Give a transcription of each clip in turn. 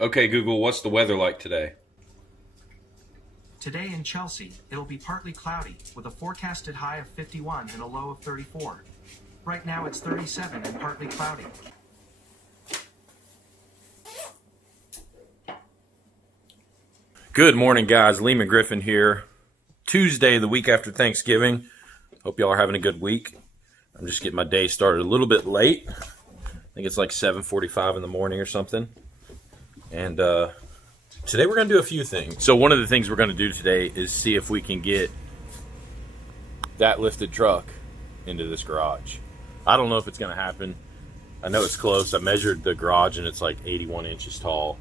Okay, Google, what's the weather like today? Today in Chelsea, it'll be partly cloudy, with a forecasted high of 51 and a low of 34. Right now it's 37 and partly cloudy. Good morning, guys. Leaman Griffin here. Tuesday, the week after Thanksgiving. Hope y'all are having a good week. I'm just getting my day started a little bit late. I think it's like 7:45 in the morning or something. And today we're going to do a few things. So one of the things we're going to do today is see if we can get that lifted truck into this garage. I don't know if it's going to happen. I know it's close. I measured the garage and it's like 81 inches tall.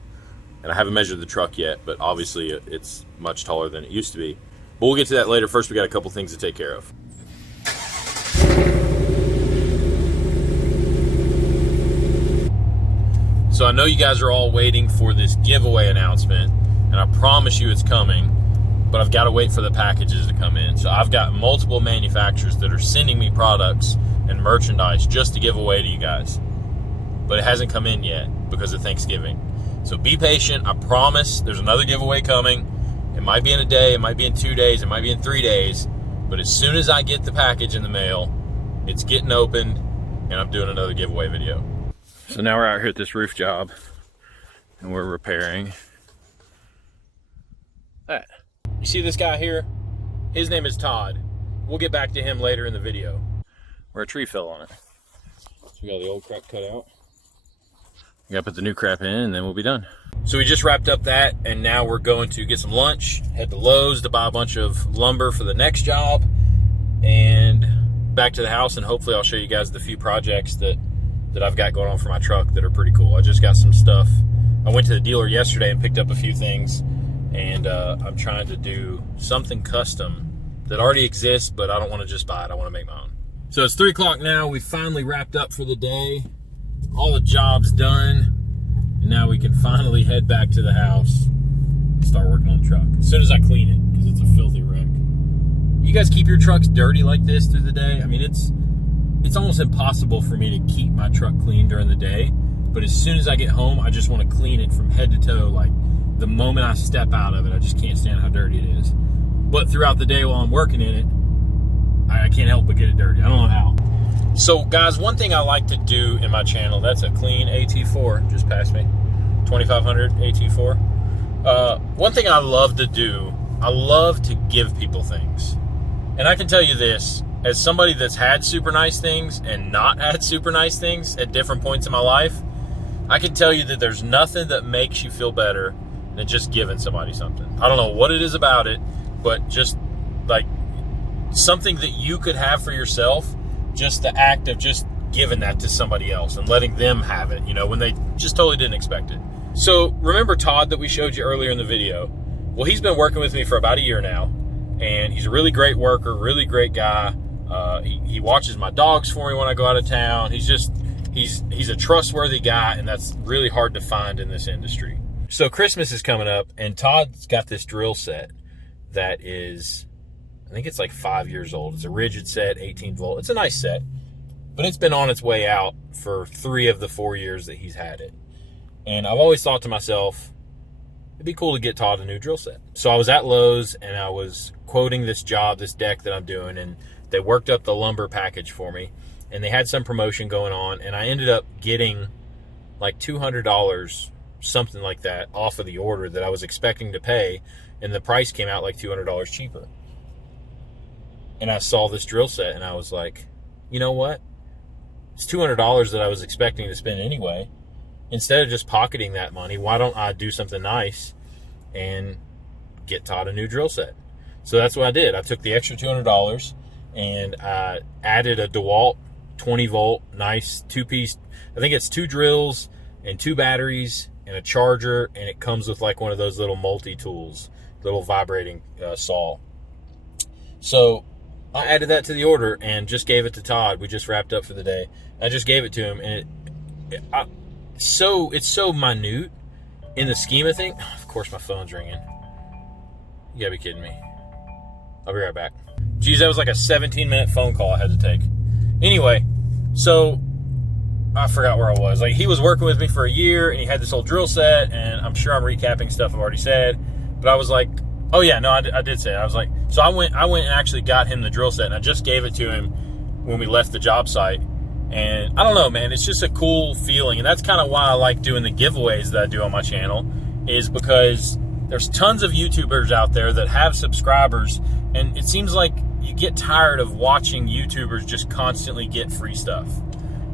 And I haven't measured the truck yet, but obviously it's much taller than it used to be. But we'll get to that later. First, we got a couple things to take care of. So I know you guys are all waiting for this giveaway announcement, and I promise you it's coming, but I've got to wait for the packages to come in. So I've got multiple manufacturers that are sending me products and merchandise just to give away to you guys. But it hasn't come in yet because of Thanksgiving. So be patient. I promise there's another giveaway coming. It might be in a day, it might be in 2 days, it might be in 3 days. But as soon as I get the package in the mail, it's getting opened, and I'm doing another giveaway video. So now we're out here at this roof job, and we're repairing that. You see this guy here? His name is Todd. We'll get back to him later in the video, where a tree fell on it. So we got the old crap cut out. We gotta put the new crap in, and then we'll be done. So we just wrapped up that, and now we're going to get some lunch, head to Lowe's to buy a bunch of lumber for the next job, and back to the house, and hopefully I'll show you guys the few projects that I've got going on for my truck that are pretty cool. I just got some stuff. I went to the dealer yesterday and picked up a few things, and I'm trying to do something custom that already exists, but I don't want to just buy it. I want to make my own. So it's 3 o'clock now. We finally wrapped up for the day. All the job's done, and now we can finally head back to the house and start working on the truck. As soon as I clean it, because it's a filthy wreck. You guys keep your trucks dirty like this through the day? I mean, it's almost impossible for me to keep my truck clean during the day, but as soon as I get home, I just want to clean it from head to toe. Like, the moment I step out of it, I just can't stand how dirty it is. But throughout the day while I'm working in it, I can't help but get it dirty. I don't know how. So guys, one thing I like to do in my channel, that's a clean AT4, just passed me, 2500 AT4. One thing I love to do, I love to give people things. And I can tell you this, as somebody that's had super nice things and not had super nice things at different points in my life, I can tell you that there's nothing that makes you feel better than just giving somebody something. I don't know what it is about it, but just like something that you could have for yourself, just the act of just giving that to somebody else and letting them have it, you know, when they just totally didn't expect it. So remember Todd that we showed you earlier in the video? Well, he's been working with me for about a year now, and he's a really great worker, really great guy. He watches my dogs for me when I go out of town. He's a trustworthy guy, and that's really hard to find in this industry. So Christmas is coming up, and Todd's got this drill set that is, I think it's like 5 years old. It's a rigid set, 18 volt. It's a nice set, but it's been on its way out for 3 of the 4 years that he's had it. And I've always thought to myself, it'd be cool to get Todd a new drill set. So I was at Lowe's, and I was quoting this job, this deck that I'm doing, and they worked up the lumber package for me, and they had some promotion going on, and I ended up getting like $200, something like that, off of the order that I was expecting to pay, and the price came out like $200 cheaper. And I saw this drill set, and I was like, you know what? It's $200 that I was expecting to spend anyway. Instead of just pocketing that money, why don't I do something nice and get Todd a new drill set? So that's what I did. I took the extra $200 and I added a DeWalt 20 volt, nice 2-piece. I think it's 2 drills and 2 batteries and a charger, and it comes with like one of those little multi-tools, little vibrating saw. So I added that to the order and just gave it to Todd. We just wrapped up for the day. I just gave it to him, and it's so minute in the scheme of things. Of course, my phone's ringing. You gotta be kidding me. I'll be right back. Geez, that was like a 17-minute phone call I had to take. Anyway, so I forgot where I was. Like, he was working with me for a year, and he had this old drill set, and I'm sure I'm recapping stuff I've already said, but I was like, oh yeah, no, I did say it. I was like, so I went and actually got him the drill set, and I just gave it to him when we left the job site. And I don't know, man, it's just a cool feeling, and that's kind of why I like doing the giveaways that I do on my channel, is because there's tons of YouTubers out there that have subscribers, and it seems like you get tired of watching YouTubers just constantly get free stuff.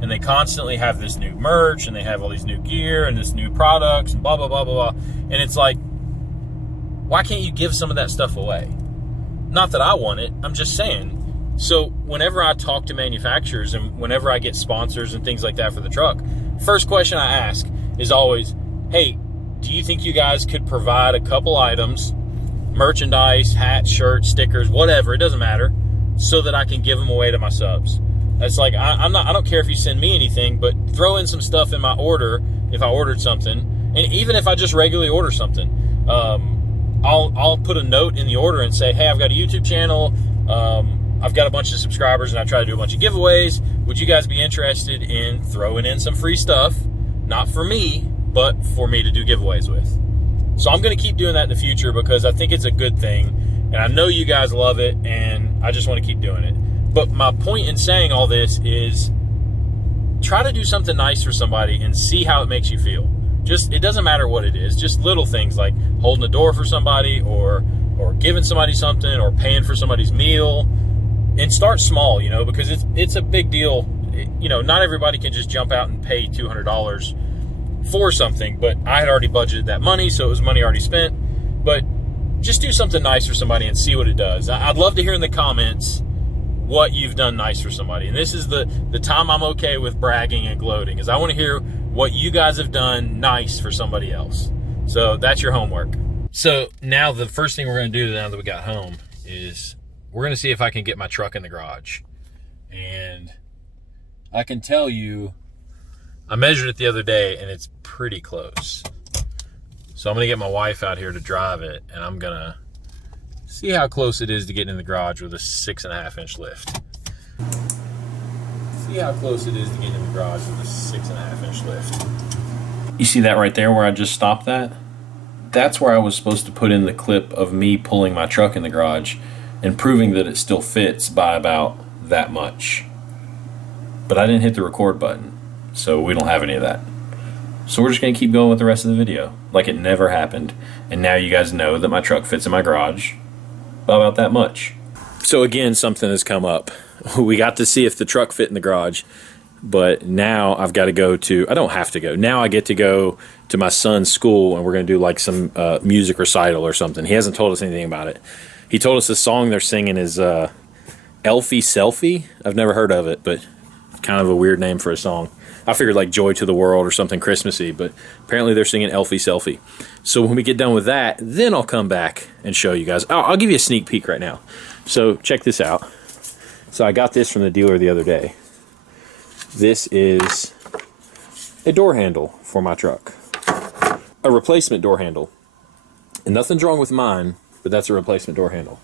And they constantly have this new merch, and they have all these new gear and this new products and blah, blah, blah, blah, blah. And it's like, why can't you give some of that stuff away? Not that I want it, I'm just saying. So whenever I talk to manufacturers and whenever I get sponsors and things like that for the truck, first question I ask is always, hey, do you think you guys could provide a couple items, merchandise, hats, shirts, stickers, whatever, it doesn't matter, so that I can give them away to my subs? That's like, I don't care if you send me anything, but throw in some stuff in my order if I ordered something. And even if I just regularly order something, I'll put a note in the order and say, hey, I've got a YouTube channel, I've got a bunch of subscribers, and I try to do a bunch of giveaways. Would you guys be interested in throwing in some free stuff? Not for me, but for me to do giveaways with. So I'm going to keep doing that in the future because I think it's a good thing, and I know you guys love it, and I just want to keep doing it. But my point in saying all this is try to do something nice for somebody and see how it makes you feel. Just, it doesn't matter what it is, just little things like holding a door for somebody, or giving somebody something, or paying for somebody's meal. And start small, you know, because it's a big deal. You know, not everybody can just jump out and pay $200 for something, but I had already budgeted that money, so it was money already spent. But just do something nice for somebody and see what it does. I'd love to hear in the comments what you've done nice for somebody. And this is the time I'm okay with bragging and gloating, is I want to hear what you guys have done nice for somebody else. So that's your homework. So now the first thing we're going to do now that we got home is we're going to see if I can get my truck in the garage. And I can tell you, I measured it the other day and it's pretty close. So I'm going to get my wife out here to drive it, and I'm going to see how close it is to getting in the garage with a 6.5 inch lift. See how close it is to getting in the garage with a 6.5 inch lift. You see that right there where I just stopped that? That's where I was supposed to put in the clip of me pulling my truck in the garage and proving that it still fits by about that much. But I didn't hit the record button, so we don't have any of that. So we're just going to keep going with the rest of the video like it never happened. And now you guys know that my truck fits in my garage by about that much. So again, something has come up. We got to see if the truck fit in the garage, but now I've got to go to, I don't have to go. Now I get to go to my son's school, and we're going to do like some music recital or something. He hasn't told us anything about it. He told us the song they're singing is Elfie Selfie. I've never heard of it, but kind of a weird name for a song. I figured like Joy to the World or something Christmassy, but apparently they're singing Elfie Selfie. So when we get done with that, then I'll come back and show you guys. I'll give you a sneak peek right now. So check this out. So I got this from the dealer the other day. This is a door handle for my truck. A replacement door handle. And nothing's wrong with mine, but that's a replacement door handle.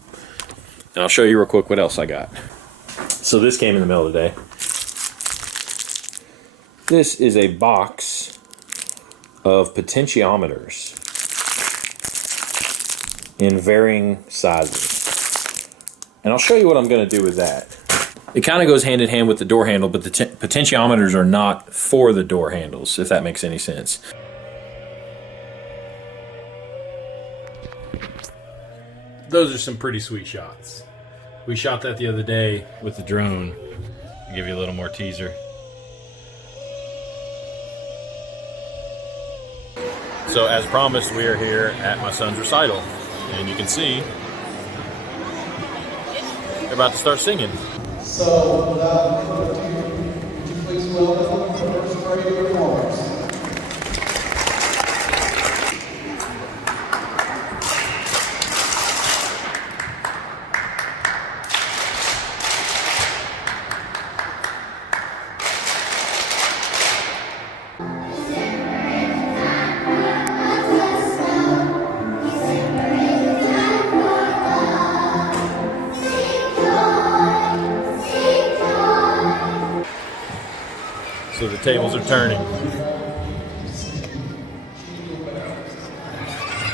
And I'll show you real quick what else I got. So this came in the mail today. This is a box of potentiometers in varying sizes. And I'll show you what I'm going to do with that. It kind of goes hand in hand with the door handle, but the potentiometers are not for the door handles, if that makes any sense. Those are some pretty sweet shots. We shot that the other day with the drone. I'll give you a little more teaser. So as promised, we are here at my son's recital, and you can see they're about to start singing. So without further ado, would you please welcome the first grade performance. So the tables are turning.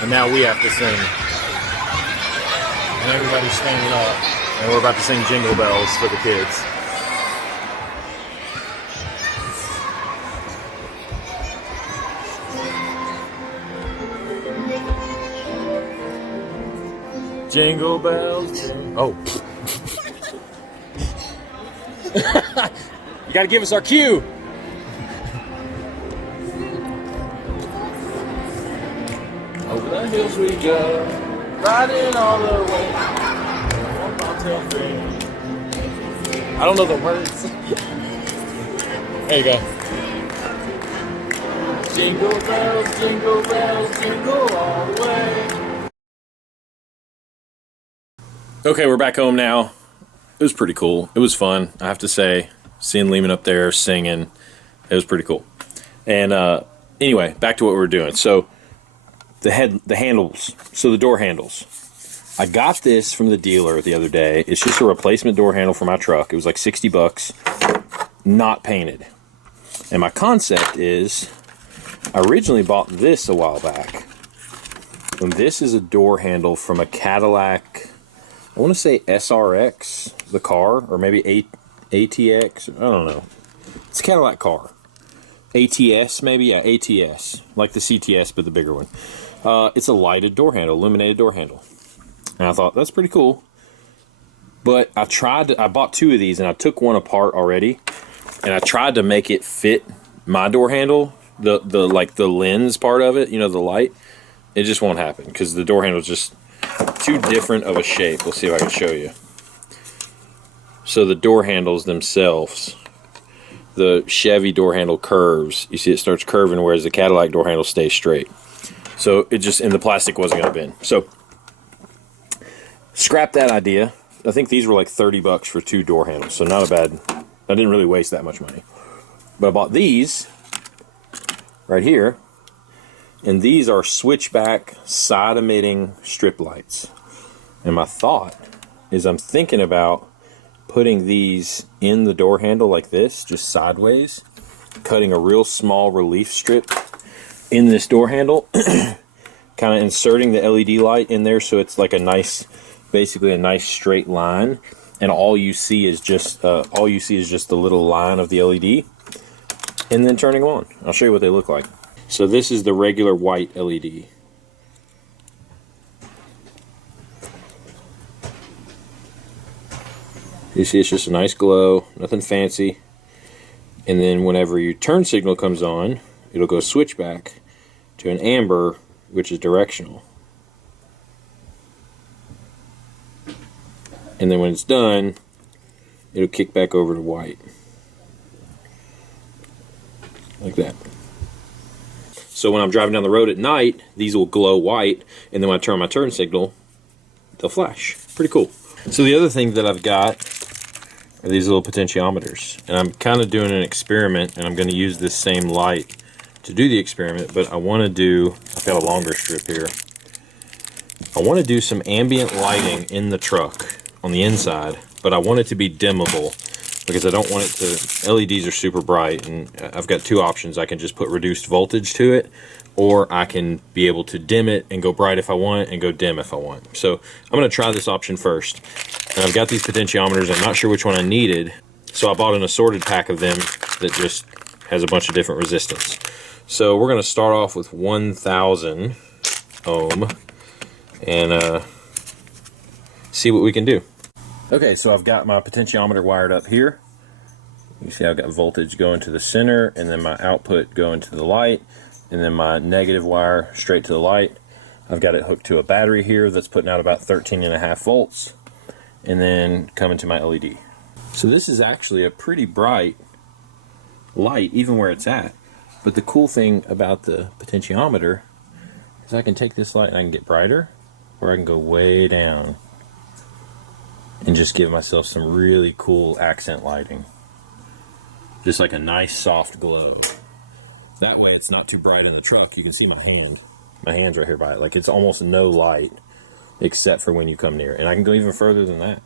And now we have to sing. And everybody's standing up. And we're about to sing Jingle Bells for the kids. Jingle bells. Oh. You gotta give us our cue. Over the hills we go, riding all the way. I don't know the words. There you go. Jingle bells, jingle all the way. Okay, we're back home now. It was pretty cool. It was fun, I have to say. Seeing Leaman up there singing, it was pretty cool. And anyway, back to what we were doing. So the handles, so the door handles. I got this from the dealer the other day. It's just a replacement door handle for my truck. It was like 60 bucks, not painted. And my concept is, I originally bought this a while back. And this is a door handle from a Cadillac, I want to say SRX, the car, or maybe ATX, I don't know. It's a Cadillac car. ATS, maybe? Yeah, ATS. Like the CTS, but the bigger one. It's a lighted door handle, illuminated door handle. And I thought, that's pretty cool. But I bought two of these, and I took one apart already. And I tried to make it fit my door handle, the lens part of it, you know, the light. It just won't happen, because the door handle is just too different of a shape. Let's see if I can show you. So the door handles themselves, the Chevy door handle curves. You see it starts curving, whereas the Cadillac door handle stays straight. So it just, and the plastic wasn't going to bend. So scrap that idea. I think these were like 30 bucks for two door handles, so not a bad, I didn't really waste that much money. But I bought these right here, and these are switchback side emitting strip lights. And my thought is, I'm thinking about putting these in the door handle like this, just sideways, cutting a real small relief strip in this door handle, kind of inserting the LED light in there so it's like a nice, basically a nice straight line, and all you see is just the little line of the LED, and then turning them on. I'll show you what they look like. So this is the regular white LED. You see it's just a nice glow, nothing fancy. And then whenever your turn signal comes on, it'll go switch back to an amber, which is directional. And then when it's done, it'll kick back over to white. Like that. So when I'm driving down the road at night, these will glow white, and then when I turn my turn signal, they'll flash. Pretty cool. So the other thing that I've got are these little potentiometers. And I'm kind of doing an experiment, and I'm going to use this same light to do the experiment, but I want to do, I've got a longer strip here. I want to do some ambient lighting in the truck on the inside, but I want it to be dimmable because I don't want it to, LEDs are super bright, and I've got two options. I can just put reduced voltage to it, or I can be able to dim it and go bright if I want and go dim if I want. So I'm going to try this option first. And I've got these potentiometers. I'm not sure which one I needed, so I bought an assorted pack of them that just has a bunch of different resistance. So we're going to start off with 1000 ohm and see what we can do. Okay, so I've got my potentiometer wired up here. You see I've got voltage going to the center, and then my output going to the light, and then my negative wire straight to the light. I've got it hooked to a battery here that's putting out about 13.5 volts, and then coming to my LED. So this is actually a pretty bright light, even where it's at. But the cool thing about the potentiometer is I can take this light and I can get brighter, or I can go way down and just give myself some really cool accent lighting. Just like a nice soft glow. That way it's not too bright in the truck. You can see my hand. My hand's right here by it. Like, it's almost no light except for when you come near. And I can go even further than that.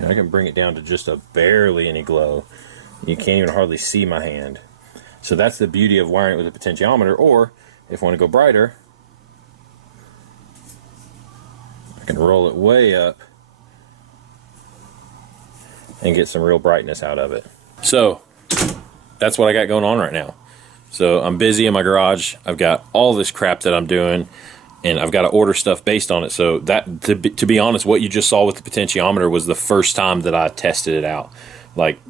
And I can bring it down to just a barely any glow. You can't even hardly see my hand. So that's the beauty of wiring it with a potentiometer. Or if I want to go brighter, I can roll it way up and get some real brightness out of it. So that's what I got going on right now. So I'm busy in my garage. I've got all this crap that I'm doing, and I've got to order stuff based on it. So that, to be honest, what you just saw with the potentiometer was the first time that I tested it out. Like,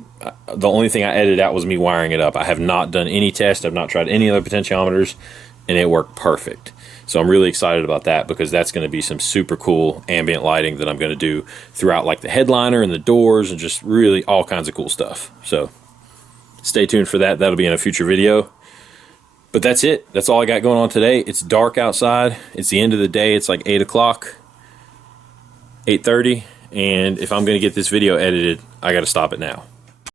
the only thing I edited out was me wiring it up. I have not done any tests. I've not tried any other potentiometers, and it worked perfect. So I'm really excited about that, because that's going to be some super cool ambient lighting that I'm going to do throughout, like the headliner and the doors, and just really all kinds of cool stuff. So stay tuned for that. That'll be in a future video. But that's it. That's all I got going on today. It's dark outside. It's the end of the day. It's like 8 o'clock, 8:30. And if I'm going to get this video edited, I got to stop it now.